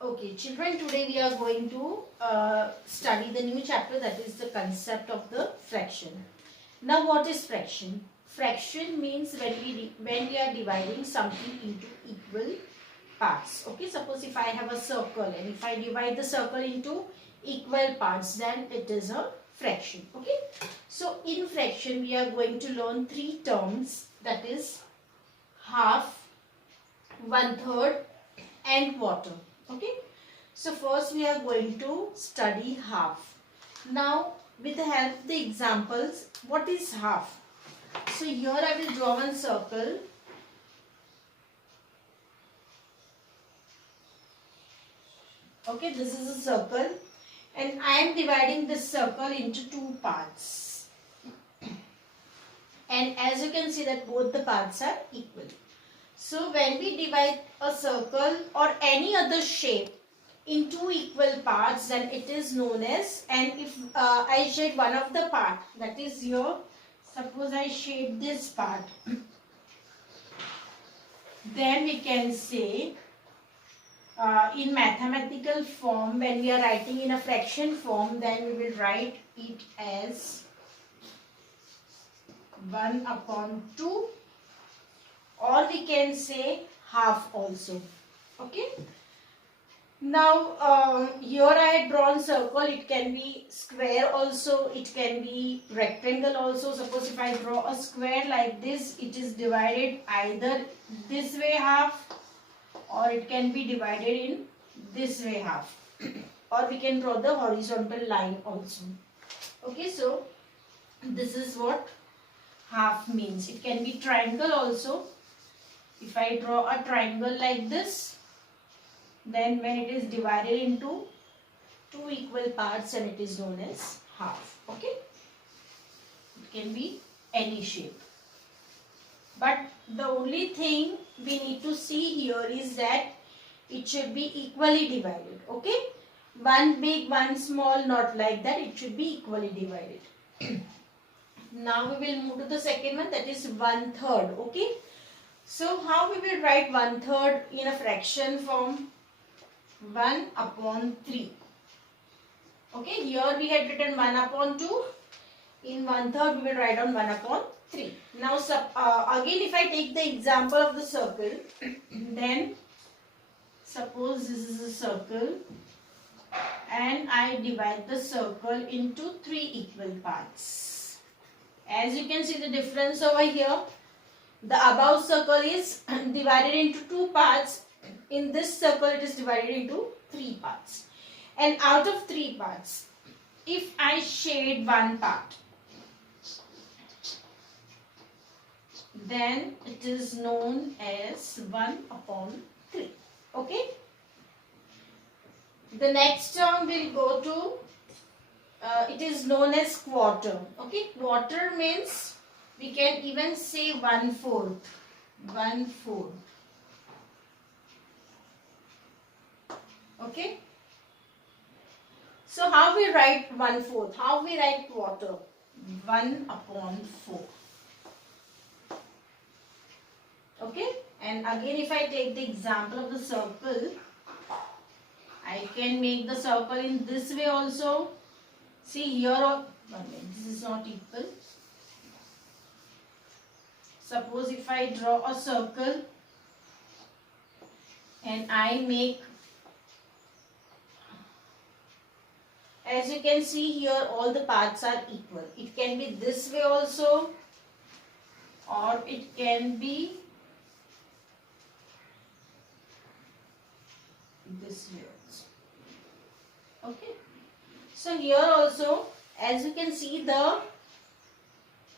Okay, children, today we are going to study the new chapter, that is the concept of the fraction. Now, what is fraction? Fraction means when we are dividing something into equal parts. Okay, suppose if I have a circle and if I divide the circle into equal parts, then it is a fraction. Okay, so in fraction we are going to learn three terms, that is half, one third and quarter. Okay, so first we are going to study half. Now with the help of the examples, what is half? So here I will draw one circle. Okay, this is a circle and I am dividing this circle into two parts, and as you can see that both the parts are equal. So when we divide a circle or any other shape into equal parts, then it is known as, and if I shade one of the part, that is here, suppose I shade this part, then we can say in mathematical form, when we are writing in a fraction form, then we will write it as 1 upon 2, or we can say half also. Okay. Now here I had drawn circle. It can be square also, it can be rectangle also. Suppose if I draw a square like this, it is divided either this way half, or it can be divided in this way half, or we can draw the horizontal line also. Okay, so this is what half means. It can be triangle also. If I draw a triangle like this, then when it is divided into two equal parts, and it is known as half. Okay, it can be any shape, but the only thing we need to see here is that it should be equally divided. Okay, one big, one small, not like that. It should be equally divided. Now we will move to the second one, that is one third. Okay, so how we will write one third in a fraction form? 1 upon 3. Okay, here we had written 1 upon 2. In one third we will write on 1 upon 3. Now again, if I take the example of the circle, then suppose this is a circle and I divide the circle into three equal parts. As you can see the difference over here, the above circle is divided into two parts. In this circle it is divided into three parts, and out of three parts, if I shade one part, then it is known as 1 upon 3. Okay, the next term will go to it is known as quarter. Okay, quarter means we can even say 1/4. 1/4. Okay, so how we write 1/4? How we write quarter? 1 upon 4. Okay, and again if I take the example of the circle, I can make the circle in this way also. See here, this is not equal. Suppose if I draw a circle and I make, as you can see here, all the parts are equal. It can be this way also, or it can be this way also. Okay, so here also, as you can see, the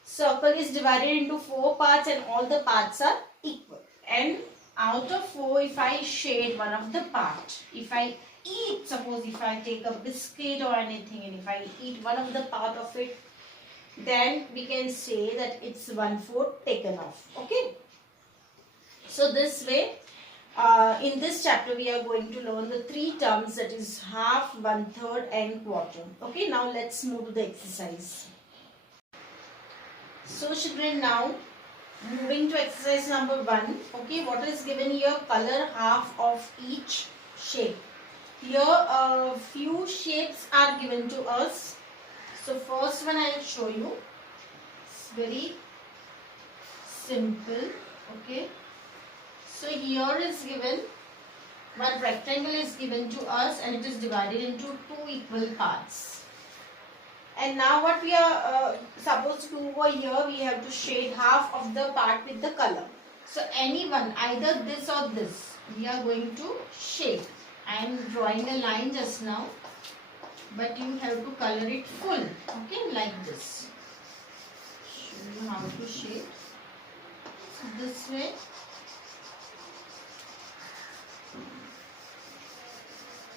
circle is divided into four parts and all the parts are equal. And out of four, if I shade one of the part, if I eat, suppose if I take a biscuit or anything and if I eat one of the part of it, then we can say that it's 1/4 taken off. Okay, so this way in this chapter we are going to learn the three terms, that is half, 1/3 and quarter. Okay, now let's move to the exercise. So children, now moving to exercise number 1. Okay, what is given here? Color half of each shape. Here a few shapes are given to us. So first one I will show you. It's very simple. Okay. So here is given one rectangle is given to us and it is divided into two equal parts. And now what we are supposed to do over here, we have to shade half of the part with the color. So any one, either this or this, we are going to shade. I am drawing a line just now, but you have to color it full, okay, like this. Show you how to shade. So this way.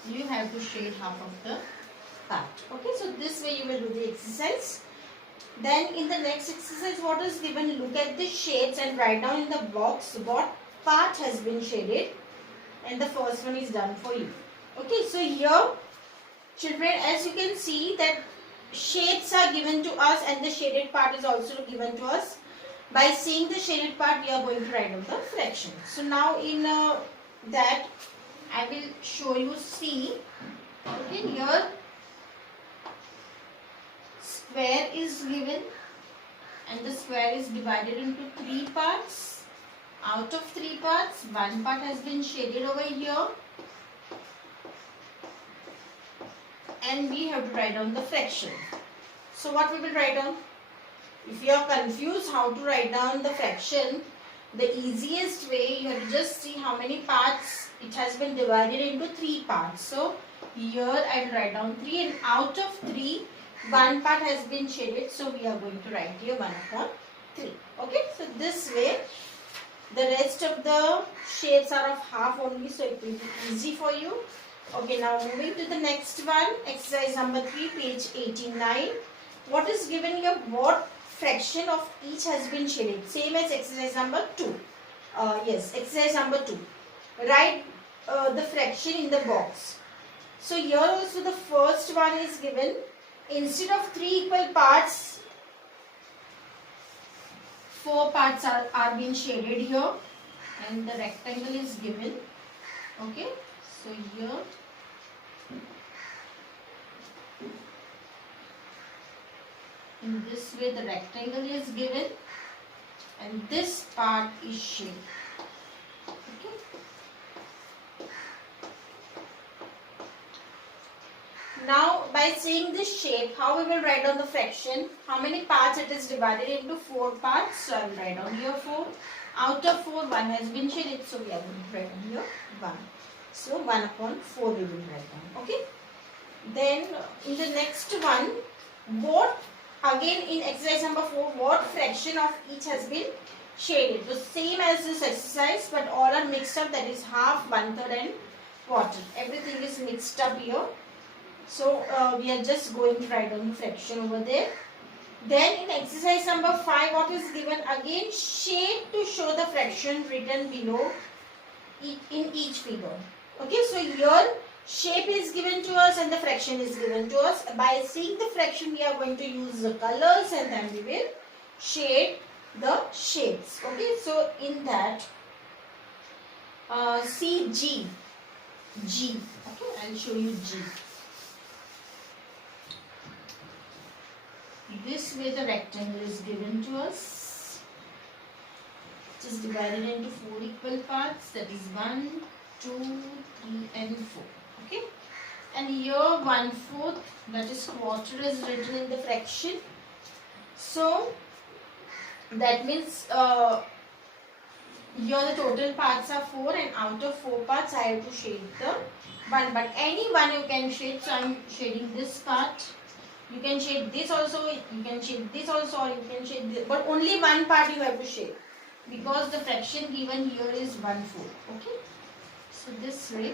You have to shade half of the part. Okay, so this way you will do the exercise. Then in the next exercise, what is given? Look at the shades and write down in the box what part has been shaded. And the first one is done for you. Okay, so here, children, as you can see that shades are given to us and the shaded part is also given to us. By seeing the shaded part, we are going to write down the fraction. So now in that, I will show you C. Okay, here square is given and the square is divided into three parts. Out of three parts, one part has been shaded over here. And we have to write down the fraction. So what we will write down? If you are confused how to write down the fraction, the easiest way, you have to just see how many parts it has been divided into three parts. So here I will write down 3 and out of 3, one part has been shaded. So we are going to write here 1/3. Okay, so this way the rest of the shades are of half only, so it will be easy for you. Okay, now moving to the next one, exercise number 3, page 89. What is given here? What fraction of each has been shaded? Same as exercise number 2. Yes, exercise number 2. Write the fraction in the box. So here also the first one is given. Instead of 3 equal parts, 4 parts are being shaded here and the rectangle is given. Okay, so here in this way the rectangle is given and this part is shaded. Okay. Now by seeing this shape, how we will write down the fraction? How many parts it is divided into? 4 parts. So I will write down here 4. Out of 4, 1 has been shaded. So we are going to write down here 1. So 1/4 we will write down. Okay. Then in the next one, what again in exercise number 4, what fraction of each has been shaded? The same as this exercise, but all are mixed up. That is half, 1/3 and quarter. Everything is mixed up here. So we are just going to write down the fraction over there. Then in exercise number 5, what is given? Again shade to show the fraction written below in each figure. Okay, so here shape is given to us and the fraction is given to us. By seeing the fraction, we are going to use the colors and then we will shade the shapes. Okay, so in that see G. Okay, I'll show you G. This way the rectangle is given to us. It is divided into 4 equal parts. That is 1, 2, 3 and 4. Okay. And here 1/4, that is quarter, is written in the fraction. So that means here the total parts are 4 and out of 4 parts I have to shade the 1. But any one you can shade. So I am shading this part. You can shade this also, you can shade this also, or you can shade this, but only one part you have to shade because the fraction given here is 1/4. Okay, so this way.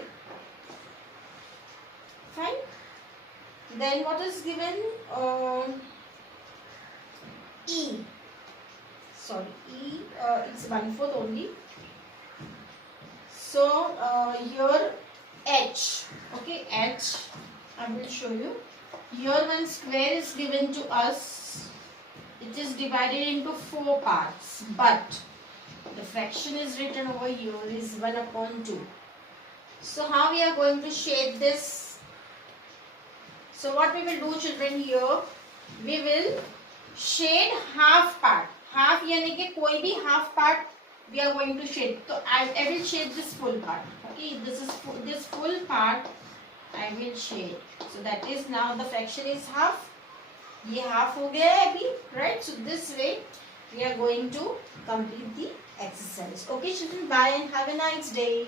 Fine. Then what is given? E. Sorry, E. It's 1/4 only. So here H. Okay, H. I will show you. Here one square is given to us. It is divided into 4 parts, but the fraction is written over here is 1/2. So how we are going to shade this? So what we will do children here, we will shade half part. Half यानी कि कोई भी half part we are going to shade. So I will shade this full part. Okay, this full part I will shade. So that is now the fraction is half. ये half हो गया है अभी, right? So this way we are going to complete the exercise. Okay children, bye and have a nice day.